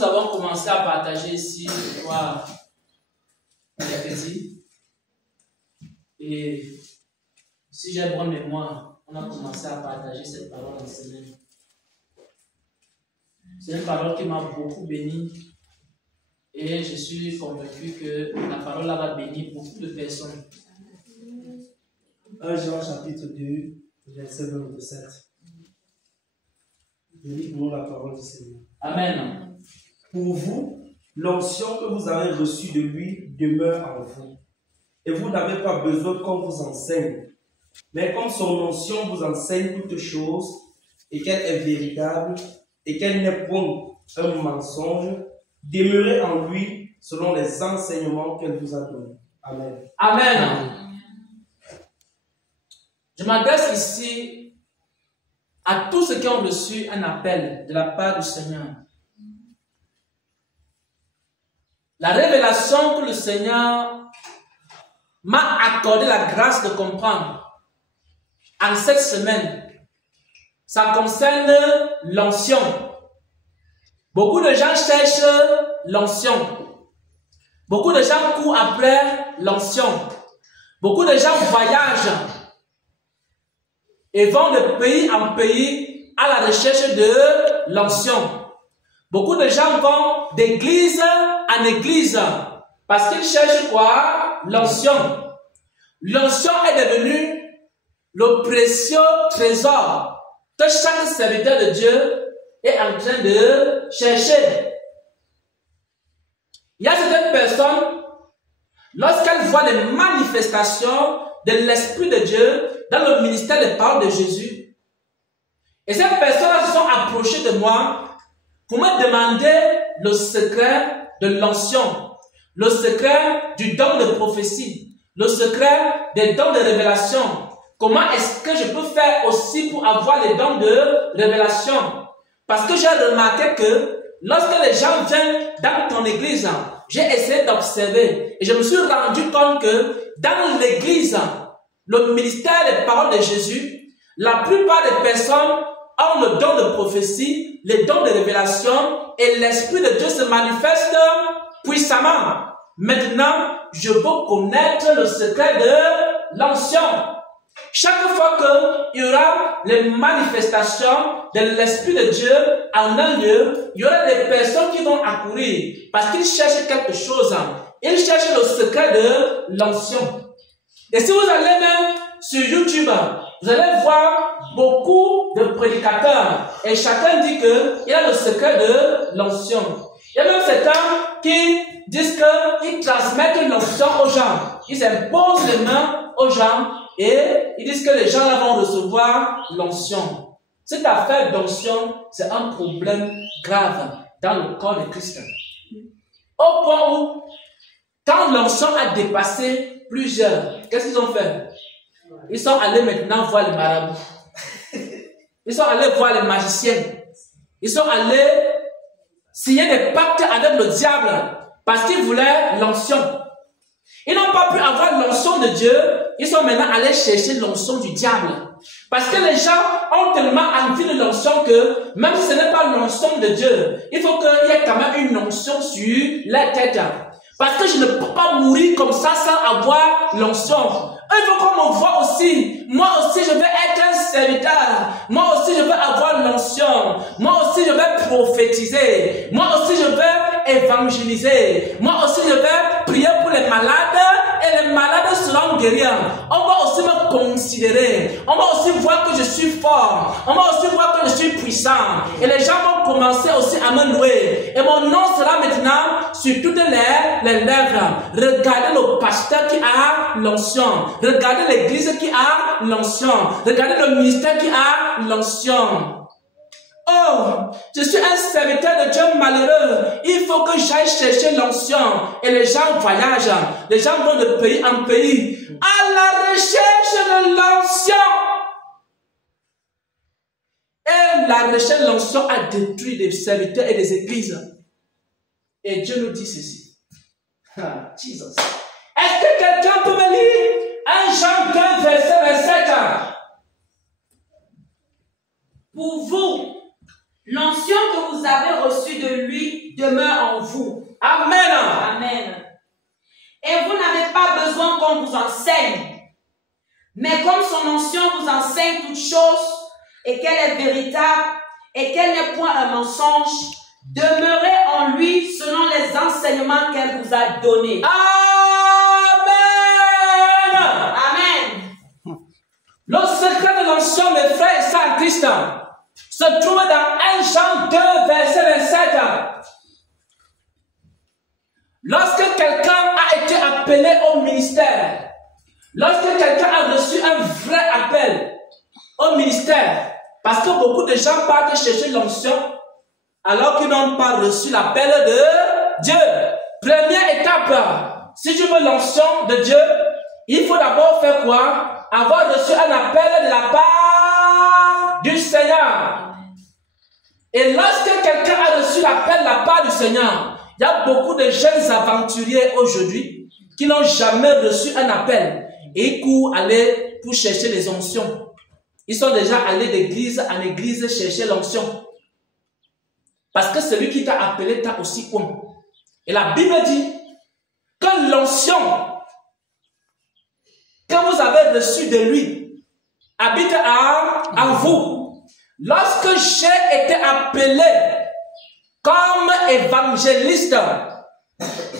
nous avons commencé à partager ici, je crois, mercredi. Et si j'ai bonne mémoire, on a commencé à partager cette parole en semaine. C'est une parole qui m'a beaucoup béni. Et je suis convaincu que la parole là va bénir beaucoup de personnes. 1 Jean chapitre 2, verset 27. Je lis pour nous la parole du Seigneur. Amen. Pour vous, l'onction que vous avez reçue de lui demeure en vous. Et vous n'avez pas besoin qu'on vous enseigne. Mais comme son onction vous enseigne toutes choses, et qu'elle est véritable, et qu'elle n'est point un mensonge, demeurez en lui selon les enseignements qu'elle vous a donnés. Amen. Amen. Je m'adresse ici à tous ceux qui ont reçu un appel de la part du Seigneur. La révélation que le Seigneur m'a accordé la grâce de comprendre en cette semaine, ça concerne l'onction. Beaucoup de gens cherchent l'onction. Beaucoup de gens courent après l'onction. Beaucoup de gens voyagent et vont de pays en pays à la recherche de l'onction. Beaucoup de gens vont d'église en église parce qu'ils cherchent quoi? L'onction. L'onction est devenue le précieux trésor que chaque serviteur de Dieu est en train de chercher. Il y a certaines personnes, lorsqu'elles voient les manifestations de l'Esprit de Dieu dans le ministère des paroles de Jésus, et ces personnes se sont approchées de moi pour me demander le secret de l'onction, le secret du don de prophétie, le secret des dons de révélation. Comment est-ce que je peux faire aussi pour avoir les dons de révélation? Parce que j'ai remarqué que lorsque les gens viennent dans ton église, j'ai essayé d'observer et je me suis rendu compte que dans l'église, le ministère des paroles de Jésus, la plupart des personnes ont le don de prophétie, les dons de révélation et l'Esprit de Dieu se manifeste puissamment. Maintenant, je veux connaître le secret de l'onction. Chaque fois qu'il y aura les manifestations de l'Esprit de Dieu en un lieu, il y aura des personnes qui vont accourir parce qu'ils cherchent quelque chose. Ils cherchent le secret de l'onction. Et si vous allez même sur YouTube, vous allez voir beaucoup de prédicateurs et chacun dit qu'il a le secret de l'onction. Il y a même certains qui disent qu'ils transmettent l'onction aux gens. Ils imposent les mains aux gens et ils disent que les gens là vont recevoir l'onction. Cette affaire d'onction, c'est un problème grave dans le corps de Christ. Au point où, quand l'onction a dépassé plusieurs, qu'est-ce qu'ils ont fait? Ils sont allés maintenant voir les marabouts. Ils sont allés voir les magiciens. Ils sont allés signer des pactes avec le diable parce qu'ils voulaient l'onction. Ils n'ont pas pu avoir l'onction de Dieu. Ils sont maintenant allés chercher l'onction du diable. Parce que les gens ont tellement envie de l'onction que même si ce n'est pas l'onction de Dieu, il faut qu'il y ait quand même une onction sur la tête. Parce que je ne peux pas mourir comme ça sans avoir l'onction. Il faut qu'on me voit aussi. Moi aussi, je vais être un serviteur. Moi aussi, je vais avoir l'onction. Moi aussi, je vais prophétiser. Moi aussi, je vais évangéliser. Moi aussi, je vais prier pour les malades. Et les malades seront guéris. On va aussi me considérer. On va aussi voir que je suis fort. On va aussi voir que je suis puissant. Et les gens vont commencer aussi à me louer. Et mon nom sera maintenant sur toutes les lèvres. Regardez le pasteur qui a l'onction. Regardez l'église qui a l'onction. Regardez le ministère qui a l'onction. Oh, je suis un serviteur de Dieu malheureux. Il faut que j'aille chercher l'onction. Et les gens voyagent. Les gens vont de pays en pays à la recherche de l'onction. Et la recherche de l'onction a détruit des serviteurs et des églises. Et Dieu nous dit ceci. Ah, Jesus. Est-ce que quelqu'un peut me lire 1 Jean 2, verset 27? Pour vous, l'onction que vous avez reçue de lui demeure en vous. Amen. Amen. Et vous n'avez pas besoin qu'on vous enseigne. Mais comme son onction vous enseigne toutes choses, et qu'elle est véritable, et qu'elle n'est point un mensonge, demeurez en lui selon les enseignements qu'elle vous a donnés. Amen. Amen. Le secret de l'onction, mes frères et sœurs en Christ, se trouve dans 1 Jean 2, verset 27. Lorsque quelqu'un a été appelé au ministère, lorsque quelqu'un a reçu un vrai appel au ministère, parce que beaucoup de gens partent chercher l'onction alors qu'ils n'ont pas reçu l'appel de Dieu. Première étape, si tu veux l'onction de Dieu, il faut d'abord faire quoi? Avoir reçu un appel de la part du Seigneur. Et lorsque quelqu'un a reçu l'appel de la part du Seigneur, il y a beaucoup de jeunes aventuriers aujourd'hui qui n'ont jamais reçu un appel et ils courent aller pour chercher les onctions. Ils sont déjà allés d'église en église chercher l'onction. Parce que celui qui t'a appelé t'a aussi oint. Et la Bible dit que l'onction que vous avez reçue de lui habite en vous. Lorsque j'ai été appelé comme évangéliste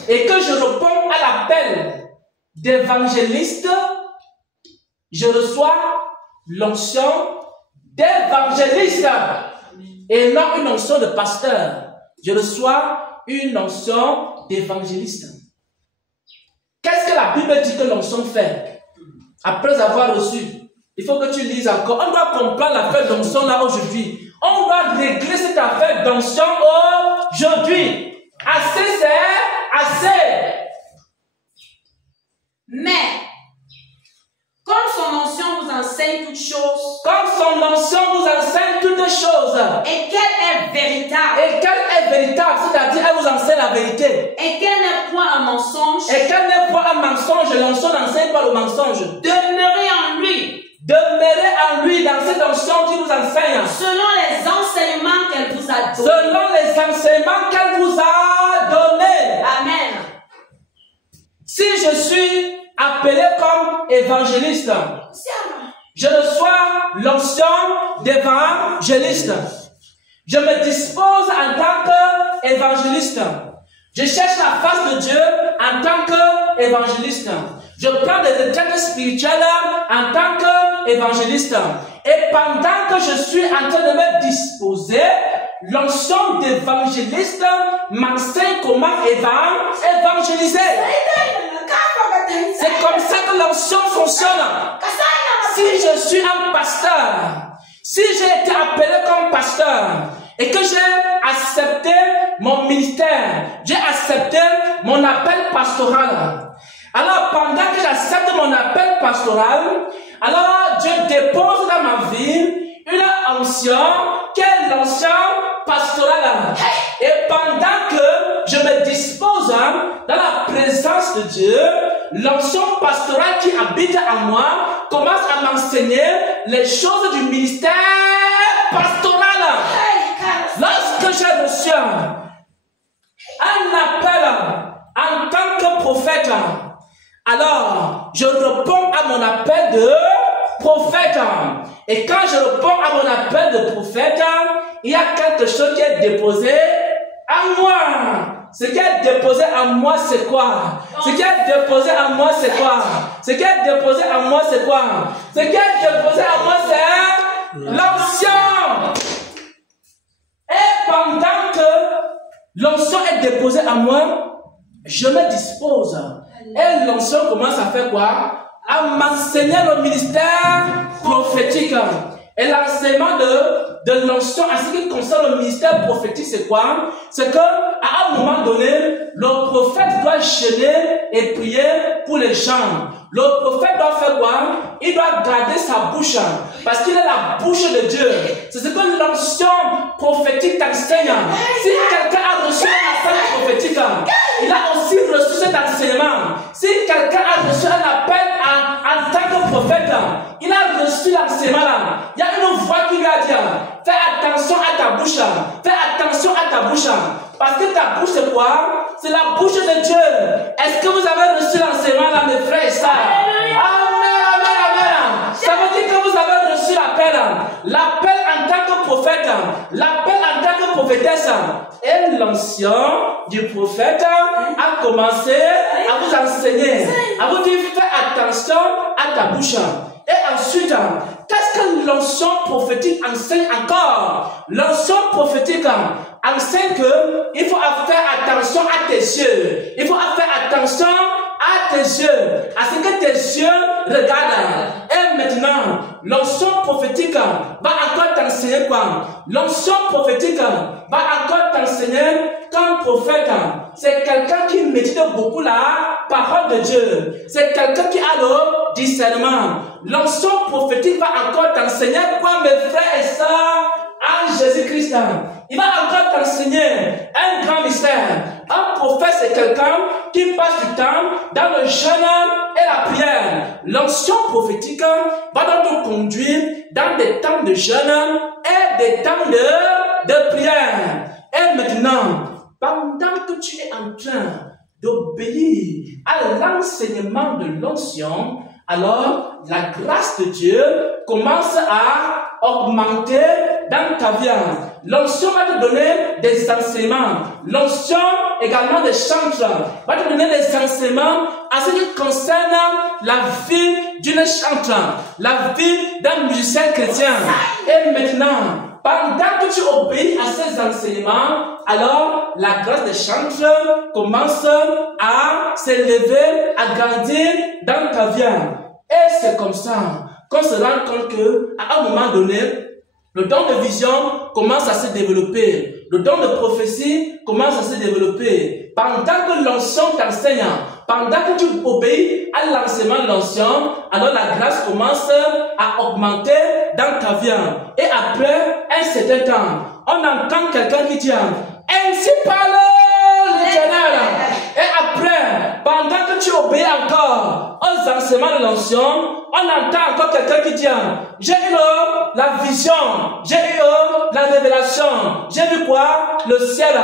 et que je réponds à l'appel d'évangéliste, je reçois l'onction d'évangéliste et non une onction de pasteur. Je reçois une onction d'évangéliste. Qu'est-ce que la Bible dit que l'onction fait? Après avoir reçu, il faut que tu lises encore. On doit comprendre l'affaire d'onction là aujourd'hui. On doit régler cette affaire d'onction aujourd'hui. Assez, c'est assez. Mais, comme son onction vous enseigne toutes choses, Comme son onction vous enseigne toutes choses, et qu'elle est véritable, et qu'elle est véritable, c'est-à-dire elle vous enseigne la vérité, et qu'elle n'est point un mensonge, et qu'elle n'est pas un mensonge, l'onction n'enseigne pas le mensonge. demeurez en lui, Demeurez en lui dans cette onction qui vous enseigne, selon les enseignements qu'elle vous a donnés. selon les enseignements qu'elle vous a donnés. Amen. Si je suis appelé comme évangéliste, je reçois l'onction d'évangéliste. Je me dispose en tant qu'évangéliste. Je cherche la face de Dieu en tant qu'évangéliste. Je prends des retraites spirituelles en tant qu'évangéliste. Et pendant que je suis en train de me disposer, l'onction d'évangéliste m'enseigne comment évangéliser. C'est comme ça que l'onction fonctionne. Si je suis un pasteur, si j'ai été appelé comme pasteur et que j'ai accepté mon ministère, j'ai accepté mon appel pastoral, alors pendant que j'accepte mon appel pastoral, alors Dieu dépose dans ma vie une onction qui est l'onction pastorale. Et pendant que je me dispose dans la présence de Dieu, l'onction pastorale qui habite en moi commence à m'enseigner les choses du ministère pastoral. Lorsque j'ai reçu un appel en tant que prophète, alors je réponds à mon appel de prophète. Et quand je réponds à mon appel de prophète, il y a quelque chose qui est déposé en moi. Ce qui est déposé en moi, c'est quoi? Ce qui est déposé en moi, c'est quoi? Ce qui est déposé en moi, c'est quoi? Ce qui est déposé en moi, c'est l'onction. Et pendant que l'onction est déposée en moi, je me dispose. Et l'onction commence à faire quoi? À m'enseigner le ministère prophétique. Et l'enseignement de l'onction en ce qui concerne le ministère prophétique, c'est quoi? C'est que à un moment donné, le prophète doit jeûner et prier pour les gens. Le prophète doit faire quoi? Il doit garder sa bouche parce qu'il est la bouche de Dieu. C'est ce que l'onction prophétique t'enseigne. Si quelqu'un a reçu un appel prophétique, il a aussi reçu cet enseignement. Si quelqu'un a reçu un appel en tant que prophète, il a reçu l'enseignement là. Il y a une voix qui lui a dit: fais attention à ta bouche, fais attention à ta ta bouche. Parce que ta bouche, c'est quoi? C'est la bouche de Dieu. Est-ce que vous avez reçu l'enseignement là, mes frères et sœurs? Amen, amen, amen. Ça veut dire que vous avez reçu l'appel. L'appel en tant que prophète. L'appel en tant que prophétesse. Et l'onction du prophète a commencé à vous enseigner. À vous dire, fais attention à ta bouche. Et ensuite, qu'est-ce que l'onction prophétique enseigne encore? L'onction prophétique enseigne qu'il faut faire attention à tes yeux. Il faut faire attention à tes yeux, à ce que tes yeux regardent. Et maintenant, l'onction prophétique va encore t'enseigner quoi? L'onction prophétique va encore t'enseigner qu'un prophète, c'est quelqu'un qui médite beaucoup la parole de Dieu. C'est quelqu'un qui a le discernement. L'onction prophétique va encore t'enseigner quoi, mes frères et sœurs, en Jésus-Christ. Il va encore t'enseigner un grand mystère. Un prophète, c'est quelqu'un qui passe du temps dans le jeûne et la prière. L'onction prophétique va donc te conduire dans des temps de jeûne et des temps de prière. Et maintenant, pendant que tu es en train d'obéir à l'enseignement de l'onction, alors la grâce de Dieu commence à augmenter dans ta vie. L'onction va te donner des enseignements. L'onction également des chantres va te donner des enseignements à ce qui concerne la vie d'une chantre, la vie d'un musicien chrétien. Et maintenant, pendant que tu obéis à ces enseignements, alors la grâce des chantres commence à s'élever, à grandir dans ta vie. Et c'est comme ça qu'on se rend compte qu'à un moment donné, le don de vision commence à se développer. Le don de prophétie commence à se développer. Pendant que l'onction t'enseigne, pendant que tu obéis à l'enseignement de l'onction, alors la grâce commence à augmenter dans ta vie. Et après un certain temps, on entend quelqu'un qui dit, ainsi parle l'Éternel. Et après, pendant que tu obéis encore aux enseignements de l'onction, on entend encore quelqu'un qui dit, j'ai eu la vision, j'ai eu la révélation, j'ai vu quoi? Le ciel.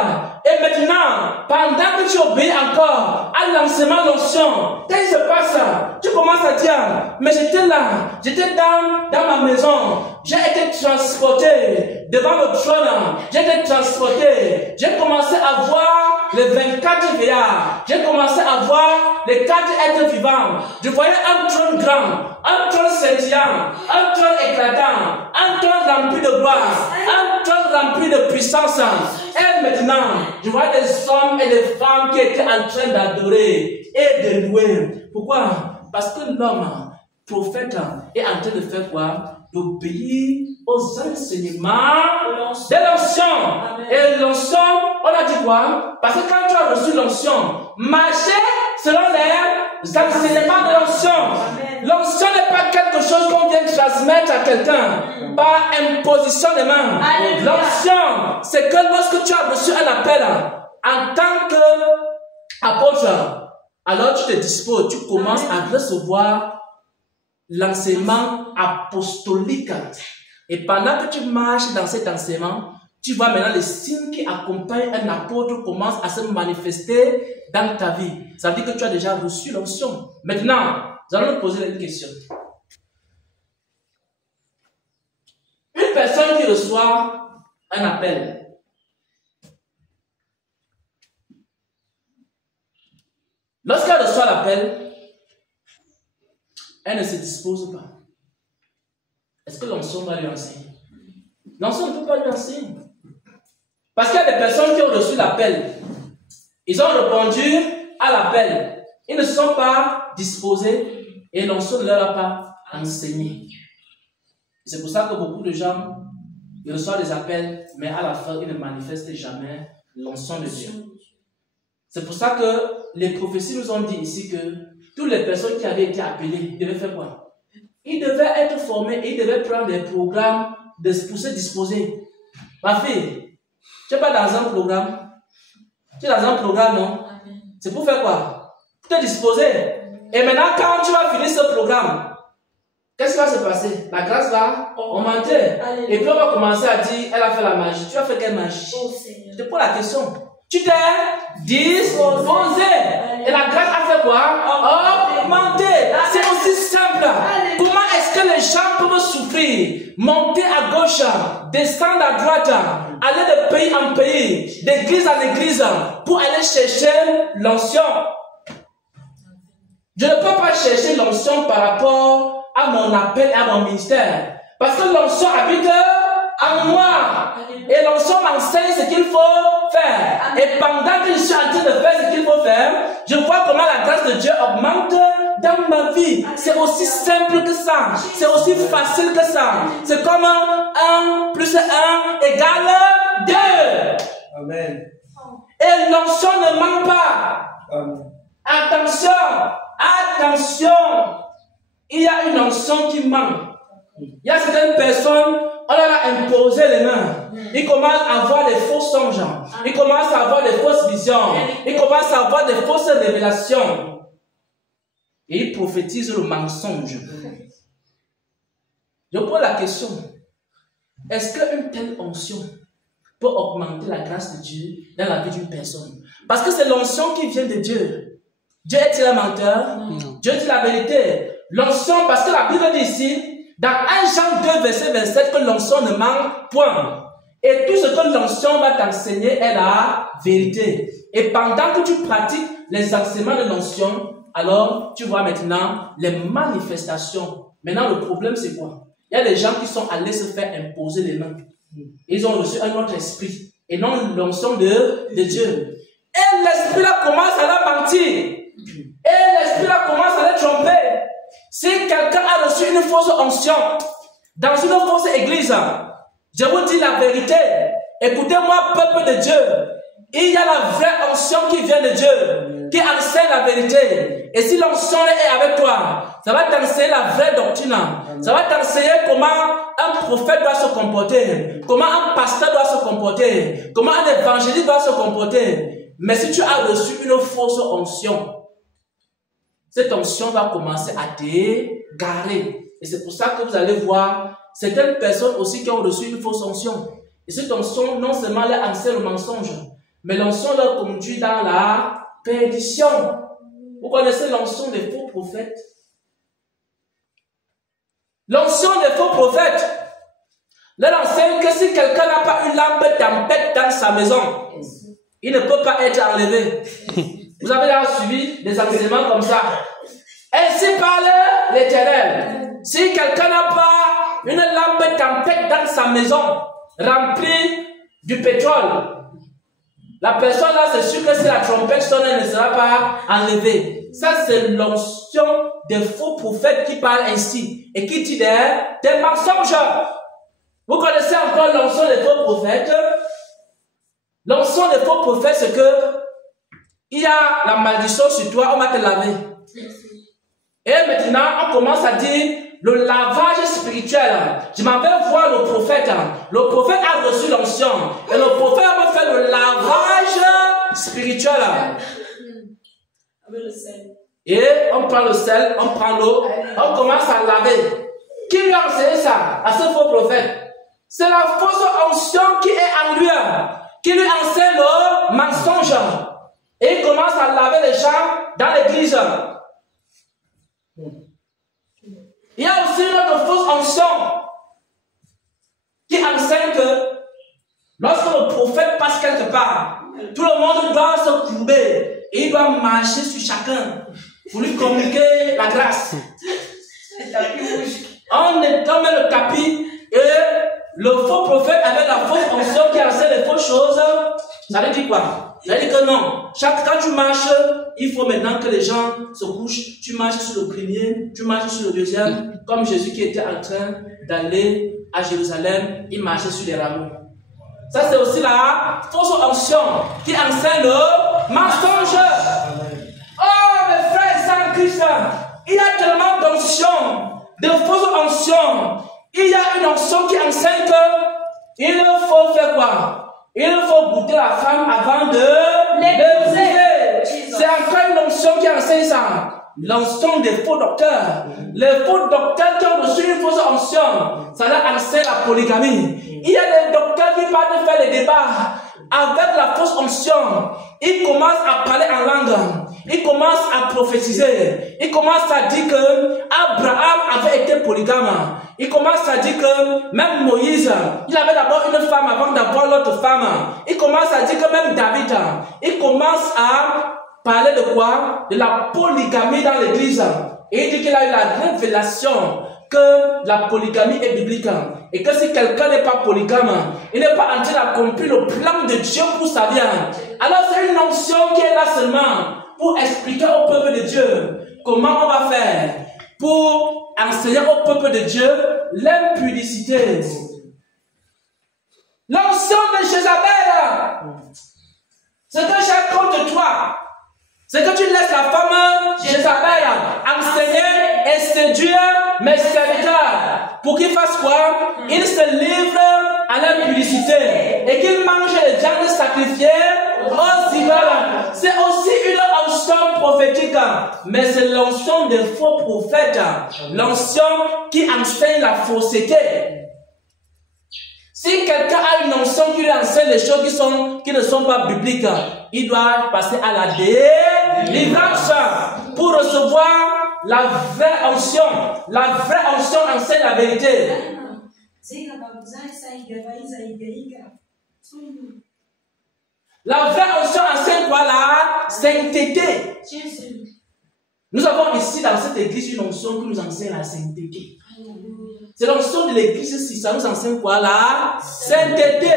Et maintenant, pendant que tu obéis encore à l'enseignement de l'onction, qu'est-ce qui se passe? Tu commences à dire, mais j'étais là, j'étais dans ma maison, j'ai été transporté devant le trône, j'ai été transporté, j'ai commencé à voir les 24 veillards, j'ai commencé à voir les 4 êtres vivants. Je voyais un trône grand, un trône scintillant, un trône éclatant, un trône rempli de gloire, un trône rempli de puissance. Et maintenant, je vois des hommes et des femmes qui étaient en train d'adorer et de louer. Pourquoi? Parce que l'homme, prophète, est en train de faire quoi? D'obéir aux enseignements de l'onction. Et l'onction, on a dit quoi? Parce que quand tu as reçu l'onction, marcher selon les enseignements de l'onction. L'onction n'est pas quelque chose qu'on vient transmettre à quelqu'un par imposition des mains. L'onction, c'est que lorsque tu as reçu un appel en tant qu'apôtre, alors tu te disposes, tu commences à recevoir l'enseignement apostolique. Et pendant que tu marches dans cet enseignement, tu vois maintenant les signes qui accompagnent un apôtre commencent à se manifester dans ta vie. Ça veut dire que tu as déjà reçu l'onction. Maintenant, nous allons nous poser une question. Une personne qui reçoit un appel, lorsqu'elle reçoit l'appel, elle ne se dispose pas. Est-ce que l'onction va lui enseigner? L'onction ne peut pas lui enseigner. Parce qu'il y a des personnes qui ont reçu l'appel. Ils ont répondu à l'appel. Ils ne se sont pas disposés et l'onction ne leur a pas enseigné. C'est pour ça que beaucoup de gens ils reçoivent des appels, mais à la fin, ils ne manifestent jamais l'onction de Dieu. C'est pour ça que les prophéties nous ont dit ici que toutes les personnes qui avaient été appelées devaient faire quoi? Ils devaient être formés et ils devaient prendre des programmes pour se disposer. Ma fille, tu n'es pas dans un programme. Tu es dans un programme, non? C'est pour faire quoi? Pour te disposer. Et maintenant, quand tu vas finir ce programme, qu'est-ce qui va se passer? La grâce va On mentait. Et puis on va commencer à dire, elle a fait la magie. Tu as fait quelle magie? Oh Seigneur. Je te pose la question. Tu t'es disposé. Et la grâce a fait quoi? Augmenter. C'est aussi simple. Comment est-ce que les gens peuvent souffrir? Monter à gauche, descendre à droite, aller de pays en pays, d'église en église, pour aller chercher l'onction. Je ne peux pas chercher l'onction par rapport à mon appel et à mon ministère. Parce que l'onction habite en moi. Et l'onction m'enseigne ce qu'il faut faire. Et pendant que je suis en train de faire ce qu'il faut faire, je vois comment la grâce de Dieu augmente dans ma vie. C'est aussi simple que ça. C'est aussi facile que ça. C'est comme 1 plus 1 égale 2. Amen. Et l'onction ne manque pas. Amen. Attention, attention. Il y a une onction qui manque. Il y a certaines personnes, on leur a imposé les mains. Ils commencent à avoir des faux songes. Ils commencent à avoir des fausses visions. Ils commencent à avoir des fausses révélations. Et ils prophétisent le mensonge. Je pose la question. Est-ce qu'une telle onction peut augmenter la grâce de Dieu dans la vie d'une personne? Parce que c'est l'onction qui vient de Dieu. Dieu est-il un menteur? Non. Dieu dit la vérité. L'onction, parce que la Bible dit ici, dans 1 Jean 2, verset 27, que l'onction ne manque point. Et tout ce que l'onction va t'enseigner est la vérité. Et pendant que tu pratiques les enseignements de l'onction, alors tu vois maintenant les manifestations. Maintenant, le problème, c'est quoi? Il y a des gens qui sont allés se faire imposer les mains. Ils ont reçu un autre esprit et non l'onction de Dieu. Et l'esprit là commence à leur mentir. Et l'esprit là commence à les tromper. Si quelqu'un a reçu une fausse onction dans une fausse église, je vous dis la vérité. Écoutez-moi, peuple de Dieu. Il y a la vraie onction qui vient de Dieu, qui enseigne la vérité. Et si l'onction est avec toi, ça va t'enseigner la vraie doctrine. Ça va t'enseigner comment un prophète doit se comporter, comment un pasteur doit se comporter, comment un évangéliste doit se comporter. Mais si tu as reçu une fausse onction, cette onction va commencer à t'égarer. Et c'est pour ça que vous allez voir certaines personnes aussi qui ont reçu une fausse onction. Et cette onction, non seulement leur enseigne le mensonge, mais l'onction leur conduit dans la perdition. Vous connaissez l'onction des faux prophètes? L'onction des faux prophètes leur enseigne que si quelqu'un n'a pas une lampe tempête dans sa maison, il ne peut pas être enlevé. Vous avez déjà suivi des enseignements comme ça. Ainsi parle l'Éternel. Si quelqu'un n'a pas une lampe tempête dans sa maison, remplie du pétrole, la personne là, c'est sûr que si la trompette sonne, elle ne sera pas enlevée. Ça, c'est l'onction des faux prophètes qui parlent ainsi et qui disent des mensonges. Vous connaissez encore l'onction des faux prophètes? L'onction des faux prophètes, c'est que il y a la malédiction sur toi, on va te laver. Et maintenant, on commence à dire le lavage spirituel. Je m'en vais voir le prophète. Le prophète a reçu l'onction. Et le prophète va faire le lavage spirituel. Et on prend le sel, on prend l'eau, on commence à laver. Qui lui a enseigné ça? À ce faux prophète. C'est la fausse onction qui est en lui, qui lui enseigne le mensonge. Et il commence à laver les gens dans l'église. Il y a aussi une autre fausse onction qui enseigne que lorsque le prophète passe quelque part, tout le monde doit se courber et il doit marcher sur chacun pour lui communiquer la grâce. On met le tapis et le faux prophète avec la fausse onction qui enseigne les fausses choses. Ça veut dire quoi? Ça veut dire que non. Quand tu marches, il faut maintenant que les gens se couchent. Tu marches sur le premier, tu marches sur le deuxième. Comme Jésus qui était en train d'aller à Jérusalem, il marchait sur les rameaux. Ça, c'est aussi la fausse onction qui enseigne le mensonge. Oh, mes frères et sœurs en Christ, il y a tellement d'onctions, de fausses onctions. Il y a une onction qui enseigne que il faut faire quoi? Il faut goûter la femme avant de l'épouser. C'est encore une onction qui enseigne ça. l'onction des faux docteurs. Les faux docteurs qui ont reçu une fausse onction, ça leur enseigne la polygamie. Il y a des docteurs qui partent de faire des débats avec la fausse onction. Ils commencent à parler en langue. Ils commencent à prophétiser. Ils commencent à dire que Abraham avait été polygame. Ils commencent à dire que même Moïse, il avait d'abord une femme avant d'avoir l'autre femme. Ils commencent à dire que même David, il commence à parler de quoi? De la polygamie dans l'église. Et il dit qu'il a eu la révélation que la polygamie est biblique. Et que si quelqu'un n'est pas polygame, il n'est pas en train d'accomplir le plan de Dieu pour sa vie. Alors c'est une onction qui est là seulement pour expliquer au peuple de Dieu comment on va faire pour enseigner au peuple de Dieu l'impudicité. L'onction de Jézabel, ce que j'ai contre toi, c'est que tu laisses la femme Jézabel enseigner et séduire mes serviteurs pour qu'ils fassent quoi? Ils se livrent à l'impudicité et qu'ils mangent les viandes sacrifiées aux idoles. C'est aussi une onction prophétique, mais c'est l'onction des faux prophètes, l'onction qui enseigne la fausseté. Si quelqu'un a une onction qui lui enseigne des choses qui ne sont pas bibliques, il doit passer à la délivrance pour recevoir la vraie onction. La vraie onction enseigne la vérité. La vraie onction enseigne quoi? La sainteté. Nous avons ici dans cette église une onction qui nous enseigne la sainteté. C'est l'onction de l'église ici, ça nous enseigne quoi? La sainteté.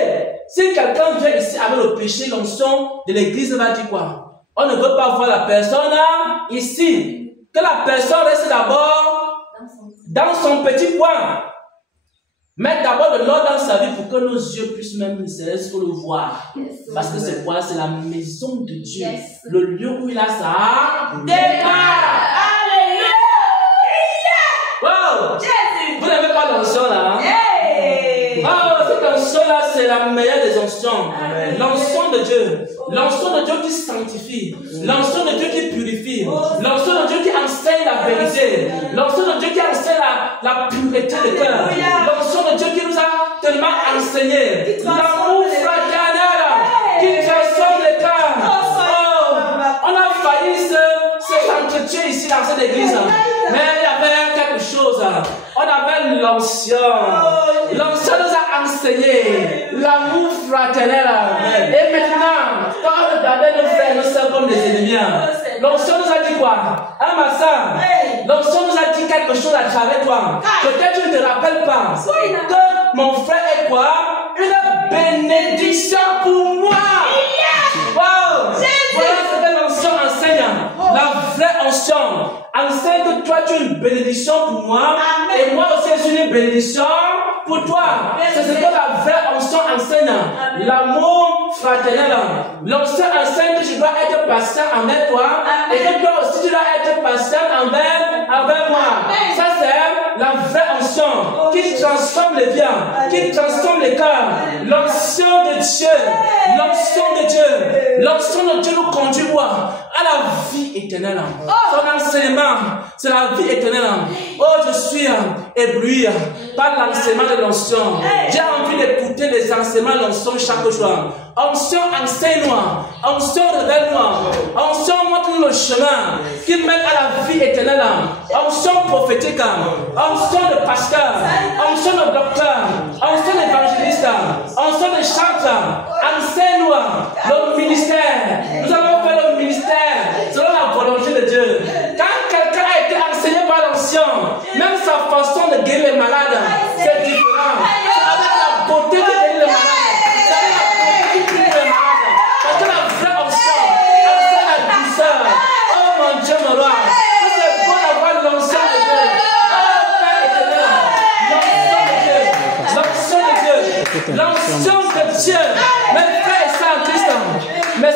Si quelqu'un vient ici avec le péché, l'onction de l'église va dire quoi? On ne veut pas voir la personne ici. Que la personne reste d'abord dans son petit coin. Mettre d'abord de l'ordre dans sa vie pour que nos yeux puissent même se le voir. Parce que c'est quoi? C'est la maison de Dieu. Le lieu où il a sa demeure. Alléluia. Wow. Jésus. Vous n'avez pas l'onction là, hein? Oh, cette onction-là, c'est la meilleure des onction. L'onction de Dieu. L'onction de Dieu qui sanctifie. L'onction de Dieu qui purifie. L'onction de Dieu qui enseigne la vérité. L'onction de Dieu qui enseigne la pureté de cœur. L'onction de Dieu qui nous a tellement enseigné. L'amour fraternel qui transforme les cœurs. Oh, on a failli s'entretuer ici dans cette église. Mais il y avait quelque chose. On avait l'onction. L'onction nous a enseigné l'amour fraternel. Et maintenant, quand on regardait nos frères, nos sœurs comme des ennemis, l'onction nous a dit quoi? Hein, ma soeur? L'onction nous a dit quelque chose à travers toi. Peut-être tu ne te rappelles pas que mon frère est quoi? Une bénédiction pour moi. Wow! Voilà ce que l'onction enseigne. La vraie onction enseigne que toi tu es une bénédiction pour moi. Et moi aussi je suis une bénédiction pour toi. C'est ce que la vraie onction enseigne. L'amour fraternel. L'onction enseigne que je dois être patient envers toi. Et que toi aussi tu dois être patient envers moi. Ça c'est la vraie onction qui transforme les vies, qui transforme les cœurs. L'onction de Dieu. L'onction de Dieu. L'onction de Dieu nous conduit à la vie éternelle. Son enseignement, c'est la vie éternelle. Oh, je suis ébloui par l'enseignement de l'onction. J'ai envie d'écouter les enseignements de l'onction chaque jour. Onction, enseigne-moi. Onction, révèle-moi. Onction, montre-nous le chemin qui mène à la vie éternelle. Onction prophétique. Onction de pasteur. Onction de docteur. Onction d'évangéliste. Onction de chanteur. Enseigne-nous le ministère. Nous allons faire le ministère selon la volonté de Dieu. Quand quelqu'un a été enseigné par l'onction, même sa façon de guérir les malades, c'est différent. C'est avec la beauté de guérir les malades. C'est avec la beauté de guérir les malades. Parce que la vraie onction, enseigne la douceur. Oh mon Dieu, mon roi. C'est bon d'avoir l'onction de Dieu. Oh Père éternel. L'onction de Dieu. L'onction de Dieu. L'onction de Dieu. Mes frères et sœurs en Christ. Mes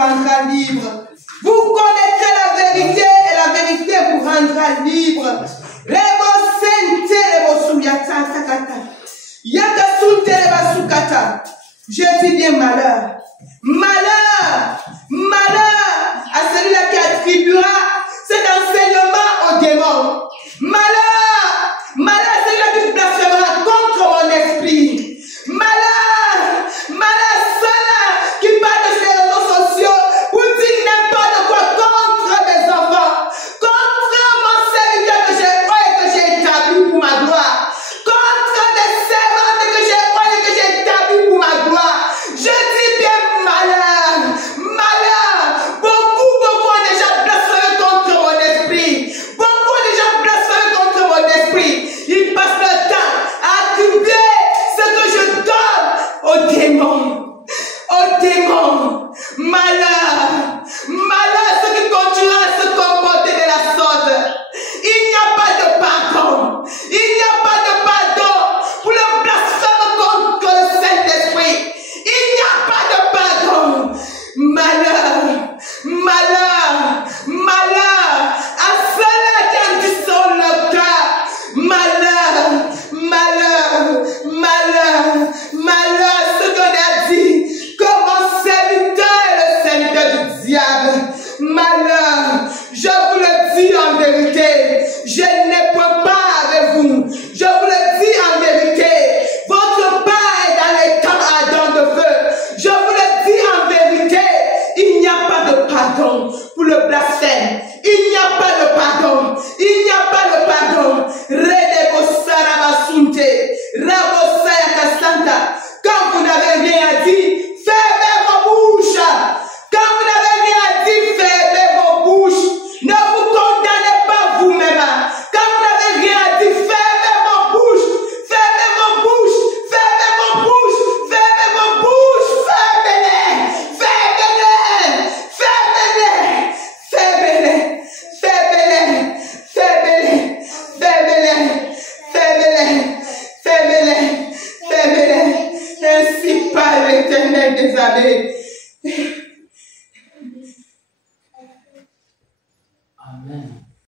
rendra libre. Vous connaîtrez la vérité et la vérité vous rendra libre. Je dis bien malheur. Malheur. Malheur à celui-là qui attribuera cet enseignement aux démons. Malheur. Malheur à celui-là qui blasphémera contre mon esprit. Malheur. Malheur à ceux-là qui parlent de ces réseaux sociaux pour dire n'importe quoi contre mes enfants. Contre mon serviteur que j'ai et que j'ai établi pour ma gloire. Contre des servantes que j'ai et que j'ai établi pour ma gloire. Je dis bien malheur. Malheur. Beaucoup ont déjà blasphémé contre mon esprit. Beaucoup ont déjà blasphémé contre mon esprit. Ils passent leur temps à attribuer ce que je donne aux démons. Aux démons. Malheur. Malheur à ceux qui continuent à se comporter de la sorte. Il n'y a pas de pardon. Il n'y a pas de pardon pour le blasphème contre le Saint-Esprit. Il n'y a pas de pardon. Malheur. Malheur. Malheur à ceux-là qui en disent leur cœur. Malheur. Malheur. Malheur. Malheur à ce qu'on a dit que mon serviteur est le serviteur du diable. Malheur. Je vous le dis en vérité. Je n'ai pas avec vous. Je vous le dis en vérité. Votre Père est dans les camps ardents de feu. Je vous le dis en vérité. Il n'y a pas de pardon